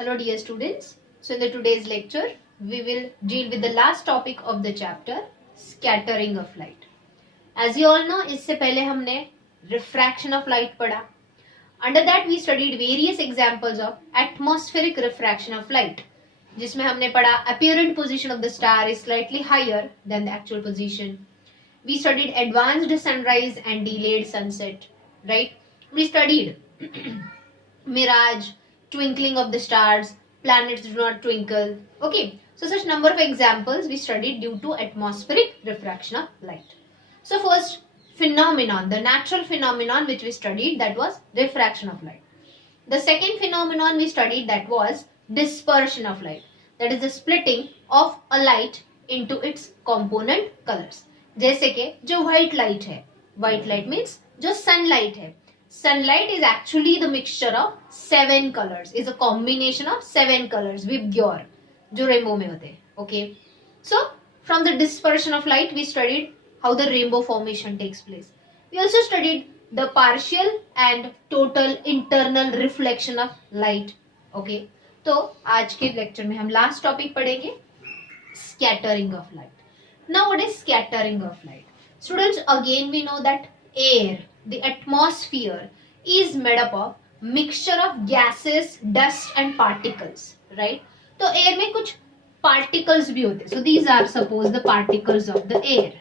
Hello dear students. So in the today's lecture, we will deal with the last topic of the chapter, scattering of light. As you all know, इससे पहले हमने refraction of light पढ़ा. Under that we studied various examples of atmospheric refraction of light, जिसमें हमने पढ़ा apparent position of the star is slightly higher than the actual position. We studied advanced sunrise and delayed sunset, right? We studied mirage, twinkling of the stars, planets do not twinkle. Okay, so such number of examples we studied due to atmospheric refraction of light. So first phenomenon, the natural phenomenon which we studied, that was refraction of light. The second phenomenon we studied, that was dispersion of light, that is the splitting of a light into its component colors. जैसे कि जो white light है, white light means जो sunlight है, sunlight is actually the mixture of 7 colors, is a combination of 7 colors with your जो rainbow में होते हैं. Okay, so from the dispersion of light we studied how the rainbow formation takes place. We also studied the partial and total internal reflection of light. Okay, तो आज के lecture में हम last topic पढ़ेंगे, scattering of light. Now what is scattering of light? Students, again we know that air, the atmosphere, is made up of mixture of gases, dust and particles, right? तो air में कुछ particles भी होते हैं. So these are suppose the particles of the air.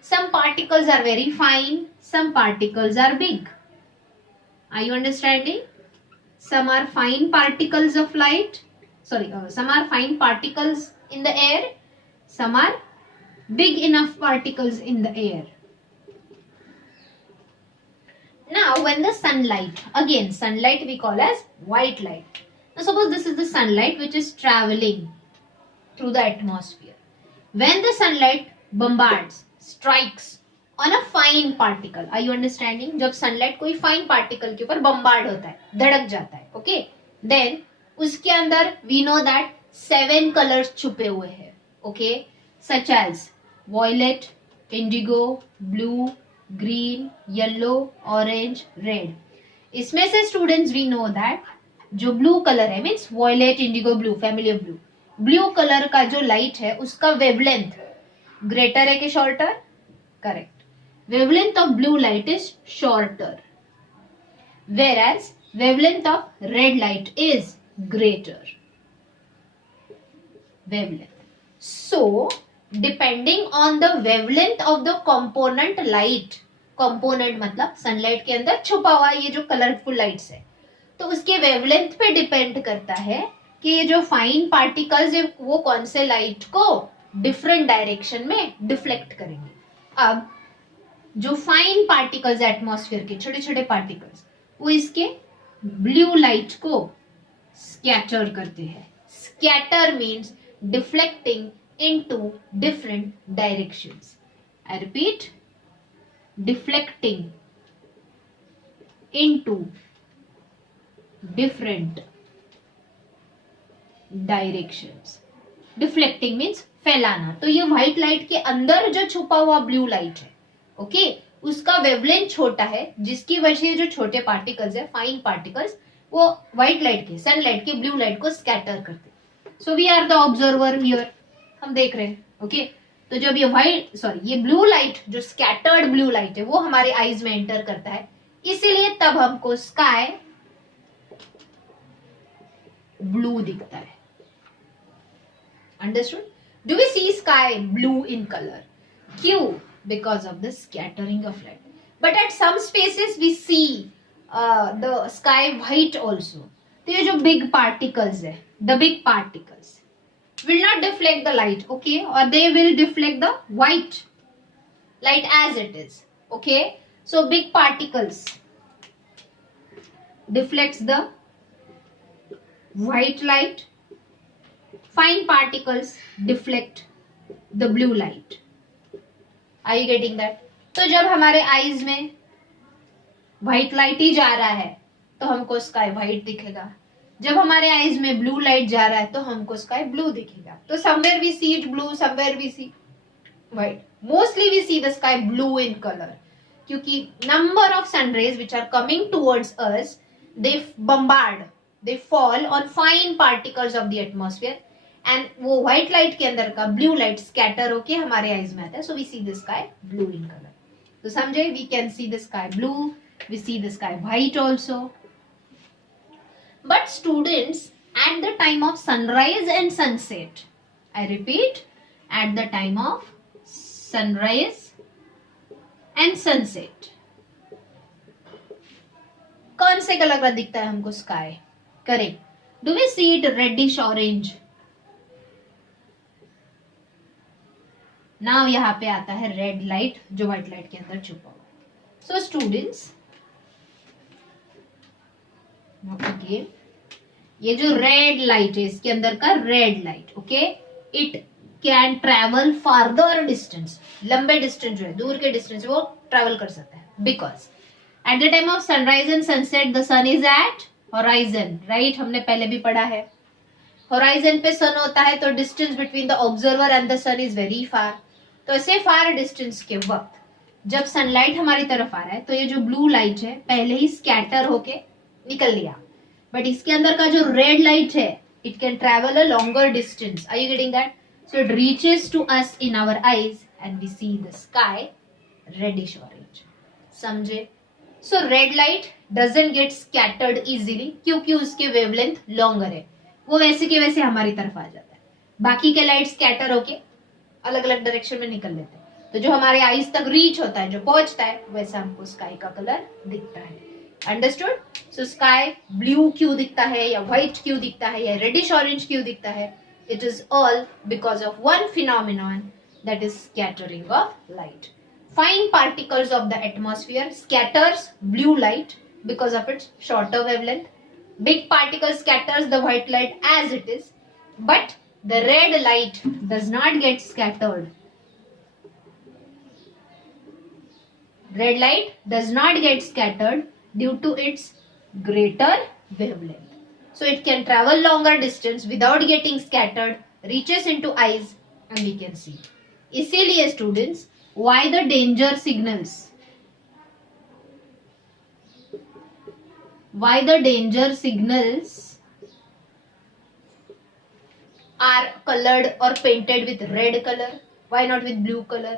Some particles are very fine, some particles are big. Are you understanding? Some are fine particles of light. Some are fine particles in the air. Some are big enough particles in the air. Now when the sunlight, again sunlight we call as white light. Now suppose this is the sunlight which is traveling through the atmosphere. When the sunlight bombards, strikes on a fine particle, are you understanding? जब sunlight कोई fine particle के ऊपर bombard होता है, धड़क जाता है, okay? Then उसके अंदर we know that 7 colors छुपे हुए हैं, okay, such as violet, indigo, blue, green, yellow, orange, red. इसमें से students we know that जो blue color है means violet, indigo, blue, family of blue. Blue color का जो light है उसका wavelength greater है कि shorter? Correct. Wavelength of blue light is shorter, whereas wavelength of red light is greater. Wavelength. So depending on the wavelength of the component light, component मतलब sunlight के अंदर छुपा हुआ ये जो colorful lights है, तो उसके wavelength पे depend करता है कि ये जो fine particles है वो कौन से light को different direction में deflect करेंगे. अब जो fine particles atmosphere के छोटे छोटे particles वो इसके blue light को scatter करते हैं. Scatter means deflecting into different directions. I repeat, deflecting into different directions. Deflecting means फैलाना. तो ये व्हाइट लाइट के अंदर जो छुपा हुआ ब्लू लाइट है, ओके, उसका वेवलेंथ छोटा है, जिसकी वजह से जो छोटे पार्टिकल्स है, फाइन पार्टिकल्स, वो व्हाइट लाइट के, सनलाइट के ब्लू लाइट को स्कैटर करते. So we are the observer here, हम देख रहे हैं, ओके. तो जब ये ब्लू लाइट, जो स्कैटर्ड ब्लू लाइट है, वो हमारे आईज में एंटर करता है, इसीलिए तब हमको स्काई ब्लू दिखता है. Understood? Do we see sky blue in color? Q, because of the scattering of light. But at some spaces we see the sky white also. तो ये जो big particles है, the big particles will not deflect the light, okay, or they will deflect the white light as it is, okay. So big particles deflects the white light. Fine particles deflect the blue light. Are you getting that? तो जब हमारे eyes में white light ही जा रहा है तो हमको sky white दिखेगा. जब हमारे आईज में ब्लू लाइट जा रहा है तो हमको स्काई ब्लू दिखेगा. तो somewhere we see it blue, somewhere we see white. Mostly we see the sky blue in colour, क्योंकि number of sun rays which are coming towards us, they bombard they fall on fine particles of the atmosphere and वो white light के अंदर का blue light scatter होके हमारे eyes में आता है, so we see the sky blue in colour. तो समझे, we can see the sky blue, we see the sky white also. But students, at the time of sunrise and sunset, I repeat, at the time of sunrise and sunset, कौन से colour का दिखता है हमको sky? Correct. Do we see it reddish orange? Now यहाँ पे आता है रेड लाइट जो व्हाइट लाइट के अंदर छुपा हुआ है. सो स्टूडेंट्स, अगेन ये जो रेड लाइट है इसके अंदर का red light, okay, it can travel farther distance, लंबे डिस्टेंस जो है, दूर के डिस्टेंस वो ट्रेवल कर सकता है. Because at the time of sunrise and sunset the sun is at horizon, right, हमने पहले भी पढ़ा है. होराइजन पे सन होता है तो distance between the observer and the sun is very far. तो ऐसे फार डिस्टेंस के वक्त जब सनलाइट हमारी तरफ आ रहा है तो ये जो ब्लू लाइट है पहले ही स्कैटर होके निकल लिया. बट इसके अंदर का जो रेड लाइट है, it can travel a longer distance. Are you getting that? So it reaches to us in our eyes and we see the sky reddish orange. समझे? So red light doesn't get scattered easily क्योंकि उसके wavelength longer है, वो वैसे के वैसे हमारी तरफ आ जाता है. बाकी के लाइट स्कैटर होके अलग अलग डायरेक्शन में निकल लेते हैं. तो जो हमारे आईज तक रीच होता है, जो पहुंचता है, वैसा हमको स्काई का कलर दिखता है. अंडरस्टूड? सो स्काई ब्लू क्यों दिखता है या व्हाइट क्यों दिखता है या रेडिश ऑरेंज क्यों दिखता है? It is all because of one phenomenon, that is scattering of light. Fine particles of the atmosphere scatters blue light because of its shorter wavelength. Big particle scatters the white light as it is, but the red light does not get scattered. Red light does not get scattered due to its greater wavelength. So it can travel longer distance without getting scattered, reaches into eyes, and we can see. इसीलिए students, why the danger signals? Why the danger signals are colored or painted with red color? Why not with blue color?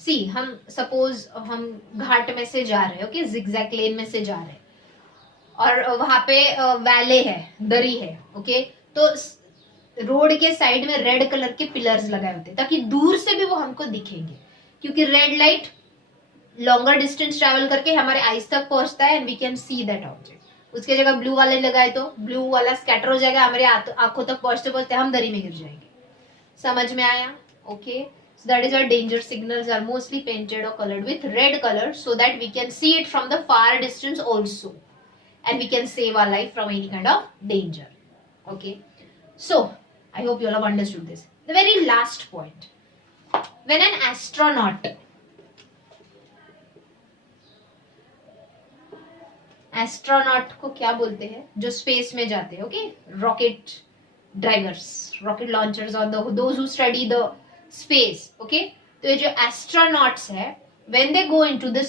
See, हम suppose हम घाट में से जा रहे हैं, okay, zigzag lane में से जा रहे हैं और वहां पे वैले है, दरी है, ओके, तो रोड के साइड में रेड कलर के पिलर्स लगाए होते हैं ताकि दूर से भी वो हमको दिखेंगे, क्योंकि red light longer distance travel करके हमारे आईज तक पहुंचता है and we can see that object. उसके जगह ब्लू वाले लगाए तो ब्लू वाला स्कैटर हो जाएगा, हमारे आंखों तक पहुंचते पहुंचते हम दरी में गिर जाएंगे. समझ में आया? Okay, so that is our danger signals are mostly painted और coloured with red colour so that we can see it from the far distance also and we can save our life from any kind of danger. Okay, so I hope you all have understood this. The very last point. When an astronaut को क्या बोलते हैं? जो space में जाते हैं, okay? Rocket drivers, rocket launchers और those who study the space, okay? तो ये जो एस्ट्रोनॉट्स है, when they go into the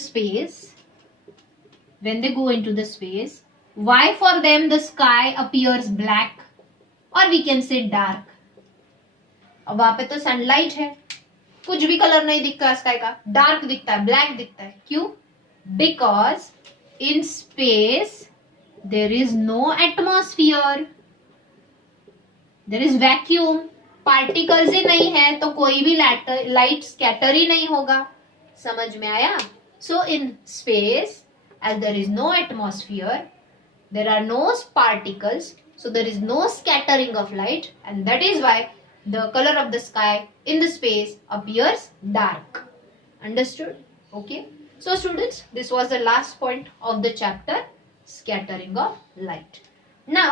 space, why for them the sky appears black? और वी कैन से डार्क. अब वहां पे तो सनलाइट है, कुछ भी कलर नहीं दिखता स्काई का, डार्क दिखता है, ब्लैक दिखता है. क्यों? Because in space there is no atmosphere, there is vacuum, particles ही नहीं है तो कोई भी लाइट स्कैटर ही नहीं होगा. समझ में आया? So in space as there is no atmosphere, there are no particles, so there is no scattering of light, and that is why the color of the sky in the space appears dark. Understood? Okay, so students, this was the last point of the chapter, scattering of light. Now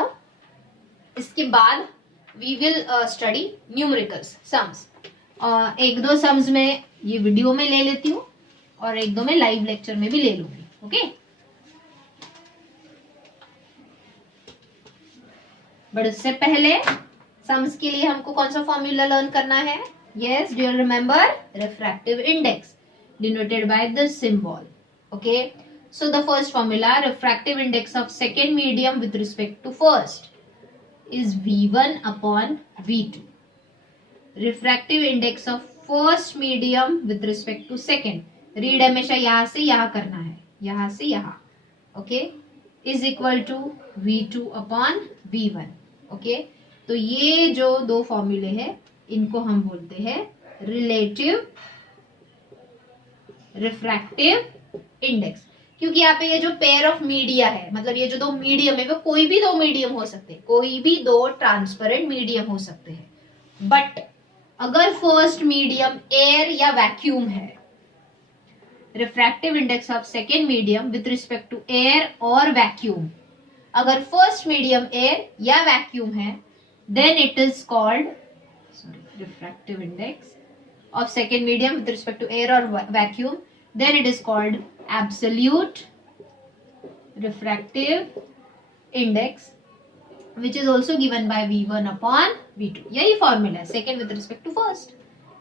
iske baad we will study numericals, sums. एक दो sums में ये video में ले लेती हूँ और एक दो में लाइव लेक्चर में भी ले लूंगी. ओके, बट उससे पहले सम्स के लिए हमको कौन सा फॉर्मूला लर्न करना है? Yes, do you remember? Refractive index denoted by the symbol. Okay, So the first formula, refractive index of second medium with respect to first is V1 upon V2. Refractive index of first medium with respect to second, read हमेशा यहां से यहां करना है, यहां से यहां, okay, is equal to V2 upon V1. Okay, तो ये जो दो फॉर्मूले हैं इनको हम बोलते हैं रिलेटिव रिफ्रैक्टिव इंडेक्स. क्योंकि यहाँ पे ये जो पेयर ऑफ मीडिया है, मतलब ये जो दो मीडियम है वो कोई भी दो मीडियम हो सकते हैं, कोई भी दो ट्रांसपेरेंट मीडियम हो सकते हैं. बट अगर फर्स्ट मीडियम एयर या वैक्यूम है, refractive index of second medium with respect to air और वैक्यूम, अगर फर्स्ट मीडियम एयर या वैक्यूम है, then it is called refractive index of second medium with respect to air or vacuum, then it is called absolute refractive index, which is also given by V1 upon V2. यही formula है, second with respect to first,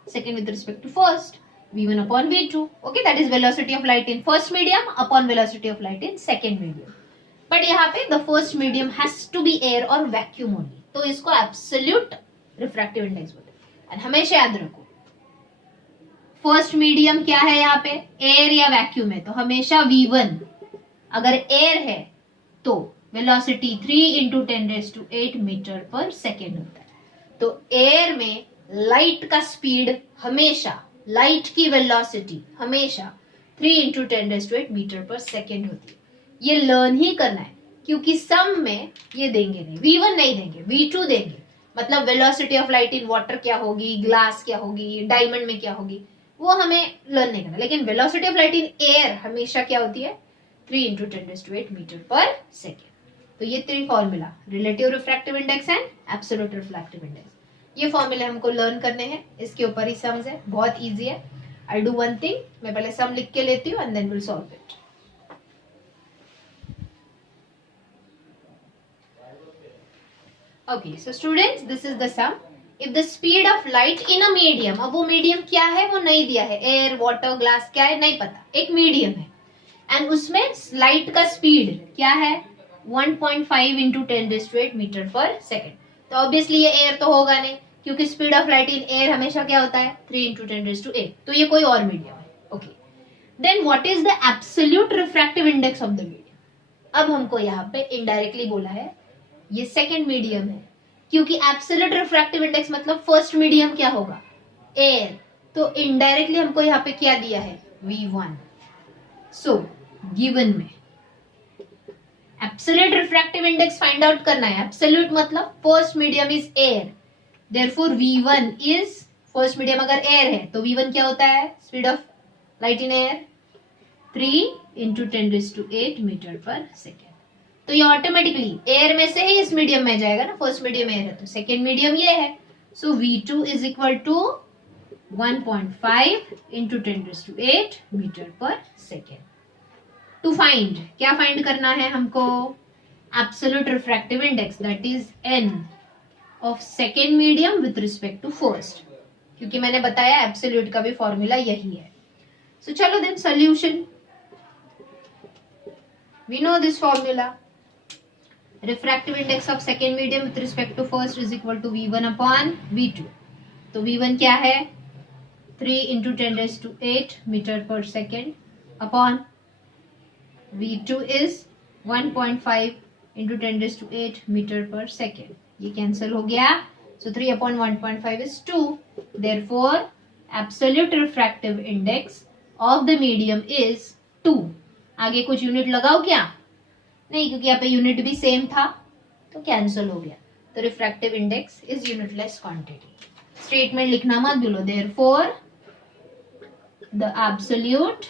second with respect to first, V1 upon V2. Okay, that is velocity of light in first medium upon velocity of light in second medium. But यहाँ पे the first medium has to be air or vacuum only, तो इसको absolute refractive index बोलते हैं. और हमेशा याद रखो फर्स्ट मीडियम क्या है, यहाँ पे एयर या वैक्यूम है, तो हमेशा V1 अगर एयर है तो velocity 3 into 10⁸ meter per second होता है. तो एयर में लाइट का स्पीड हमेशा, लाइट की वेलोसिटी हमेशा 3 इंटू 10⁸ मीटर पर सेकेंड होती है. ये लर्न ही करना है, क्योंकि सम में ये देंगे नहीं, V1 नहीं देंगे, V2 देंगे. मतलब velocity of light in water क्या होगी, ग्लास क्या होगी, डायमंड में क्या होगी, वो हमें लर्न नहीं करना. लेकिन velocity of light in air हमेशा क्या होती है, 3 इंटू 10⁸ मीटर पर सेकेंड. तो ये तीन formula, relative refractive index and absolute refractive index, ये फॉर्मूले हमको लर्न करने हैं. इसके ऊपर ही सम्स है, बहुत इजी है. आई डू वन थिंग, मैं पहले सम लिख के लेती हूँ and then will solve it. Okay, so students, this is the sum. If the speed of light in a medium, अब वो मीडियम क्या है वो नहीं दिया है, एयर वाटर ग्लास क्या है नहीं पता, एक मीडियम है, एंड उसमें लाइट का स्पीड क्या है 1.5 इंटू 10⁸ मीटर पर सेकेंड. तो ऑब्वियसली ये एयर तो होगा नहीं, क्योंकि speed of light in air हमेशा क्या होता है 3 इंटू 10⁸, तो ये कोई और मीडियम है. Okay, then what is the absolute refractive index of the medium. अब हमको यहाँ पे इनडायरेक्टली बोला है ये सेकेंड मीडियम है, क्योंकि एब्सोल्यूट रिफ्रैक्टिव इंडेक्स मतलब फर्स्ट मीडियम क्या होगा, एयर. तो इनडायरेक्टली हमको यहाँ पे क्या दिया है, V1. सो गिवन में absolute refractive index find out करना है. एब्सोल्यूट मतलब first medium is air, therefore V1 is, first medium अगर एयर है तो V1 क्या होता है, speed of light in air 3 into 10⁸ meter per second. तो ये ऑटोमेटिकली एयर में से ही इस मीडियम में जाएगा ना, फर्स्ट मीडियम एयर है तो सेकेंड मीडियम ये है. So V2 is equal to 1.5 into 10⁸ meter per second. To find, क्या फाइंड करना है हमको, absolute refractive index, that is N of second medium with respect to first, क्योंकि मैंने बताया एब्सोल्यूट का भी फॉर्मूला यही है. सो चलो then solution. We know this formula, refractive index of second medium with respect to first is equal to V1 upon V2. तो V1 क्या है 3 into 10⁸ meter per second upon V2 is 1.5 into 10⁸ meter per second. ये cancel हो गया, so 3 upon 1.5 is 2. Therefore absolute refractive index of the medium is 2. आगे कुछ unit लगाओ क्या, नहीं, क्योंकि यहाँ पे यूनिट भी सेम था तो कैंसिल हो गया. तो refractive index is unitless quantity. Statement लिखना मत भूलो, therefore the absolute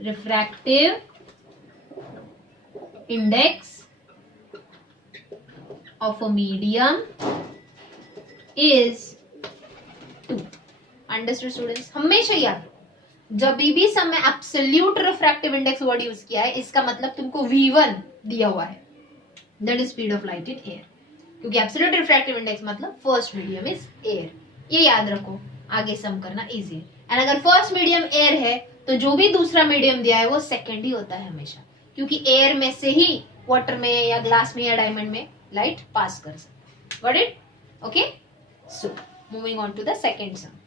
refractive index of a medium is 2. Understood students? हमेशा याद, जब भी समय absolute refractive index word use किया है, इसका मतलब तुमको V1 दिया हुआ है, that is speed of light in air, क्योंकि एब्सोल्यूट रिफ्रैक्टिव इंडेक्स मतलब फर्स्ट मीडियम इज एयर. ये याद रखो, आगे सम करना इजी है. एंड अगर फर्स्ट मीडियम एयर है तो जो भी दूसरा मीडियम दिया है वो सेकेंड ही होता है हमेशा, क्योंकि एयर में से ही वाटर में या ग्लास में या डायमंड में लाइट पास कर सकते हैं। Got it? Okay, so moving on to the second sum.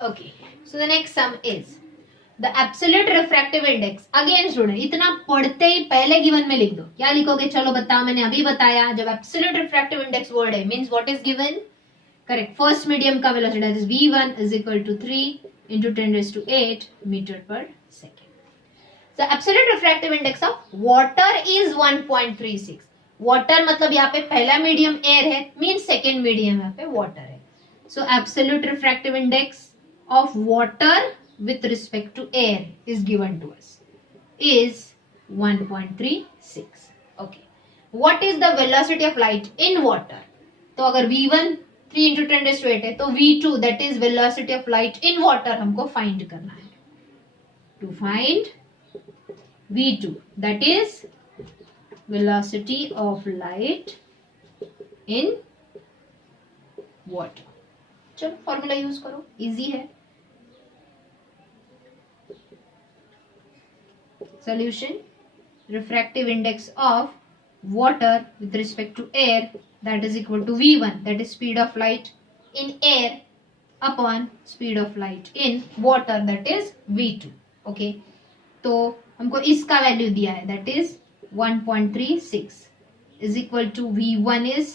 Okay, so the next sum is the absolute refractive index. Again student, इतना पढ़ते ही पहले गिवन में लिख दो. क्या लिखोगे? चलो बताओ. मैंने अभी बताया जब absolute refractive index word है means what is given? Correct. First medium का velocity that is v1 is equal to 3 into 10 raised to 8 meter per second. The absolute refractive index of water is 1.36. Water मतलब यहाँ पे पहला medium air है means second medium यहाँ पे water है. So absolute refractive index of water with respect to air is given to us is 1.36. Okay, what is the velocity of light in water? तो अगर v1 3 into 10 raised to 8 है तो v2 that is velocity of light in water हमको find करना है. To find v2 that is velocity of light in water. चलो formula use करो, easy है. Solution: refractive index of water with respect to air that is equal to v1 that is speed of light in air upon speed of light in water that is v2. Okay, तो हमको इसका value दिया है that is 1.36 is equal to v1 is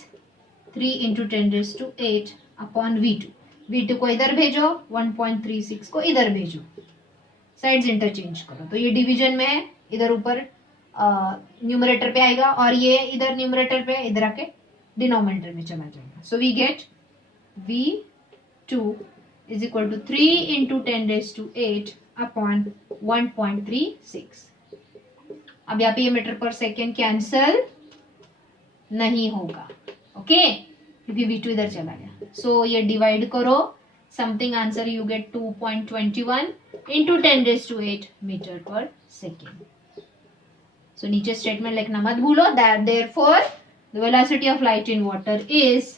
3 into 10 raised to 8 upon v2. v2 को इधर भेजो, 1.36 को इधर भेजो, साइड्स इंटरचेंज करो. तो ये डिवीजन में है, इधर ऊपर न्यूमरेटर पे आएगा और ये इधर न्यूमरेटर पे इधर आके डिनोमिनेटर में चला जाएगा. So we get v2 is equal to 3 into 10 raise to 8 upon 1.36. अब यहाँ पे ये मीटर पर सेकेंड कैंसल नहीं होगा. ओके, क्योंकि v2 इधर चला गया. सो ये डिवाइड करो, something answer you get 2.21 into 10 raised to 8 meter per second. So नीचे स्टेटमेंट लिखना मत भूलो. That therefore the velocity of light in water is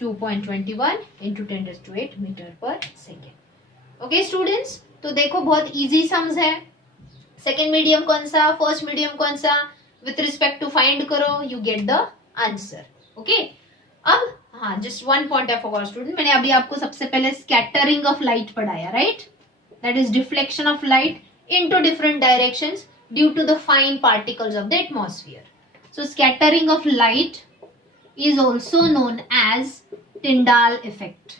2.21 into 10 raised to 8 meter per second. Okay students, तो देखो बहुत easy sums है. Second medium कौन सा, फर्स्ट मीडियम कौन सा, विथ रिस्पेक्ट टू फाइंड करो, you get the answer. Okay, अब हाँ just one point of our student, मैंने अभी आपको सबसे पहले स्कैटरिंग ऑफ लाइट पढ़ाया, right? That is deflection of light into different directions due to the fine particles of the atmosphere. So scattering of light is also known as Tyndall effect.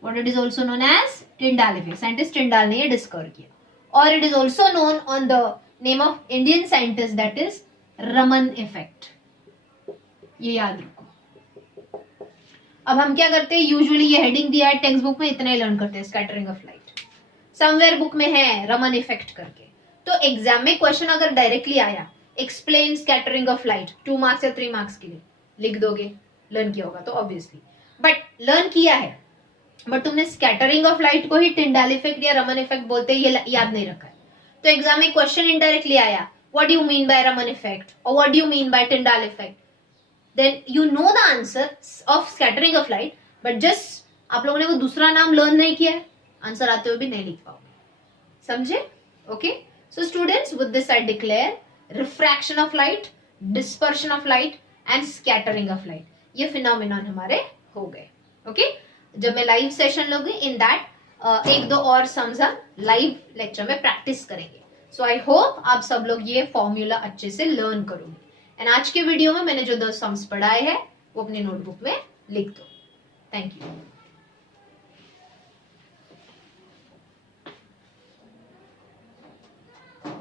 What it is also known as? Tyndall effect. Scientist Tyndall ने ये discover किया. Or it is also known on the name of Indian scientist that is Raman effect. ये याद रखो. अब हम क्या करते हैं, यूजुअली ये हेडिंग दिया है टेक्स्ट बुक में, इतना ही लर्न करते हैं scattering of light. Somewhere book में है रमन इफेक्ट करके. तो एग्जाम में क्वेश्चन अगर डायरेक्टली आया, explain scattering of light, 2 marks या 3 मार्क्स के लिए लिख दोगे, लर्न किया होगा तो ऑब्वियसली. बट लर्न किया है, बट तुमने स्कैटरिंग ऑफ लाइट को ही टिंडाल इफेक्ट या रमन इफेक्ट बोलते ये याद नहीं रखा है. तो एग्जाम में क्वेश्चन इनडायरेक्टली आया, what do you mean by Raman effect और what do you mean by Tyndall effect, then you know the answer of scattering of light, but just आप लोगों ने वो दूसरा नाम लर्न नहीं किया है, आंसर आते हुए भी नहीं लिख पाओगे. समझे? Okay, so students with this I declare refraction of light, dispersion of light and scattering of light, ये फिनोमिनन हमारे हो गए. ओके, जब मैं लाइव सेशन लूंगी इन दैट एक दो और सम्स हम लाइव लेक्चर में प्रैक्टिस करेंगे. सो आई होप आप सब लोग ये फॉर्मूला अच्छे से लर्न करोगे. एंड आज के वीडियो में मैंने जो 2 सम्स पढ़ाए हैं वो अपनी नोटबुक में लिख दो. Thank you.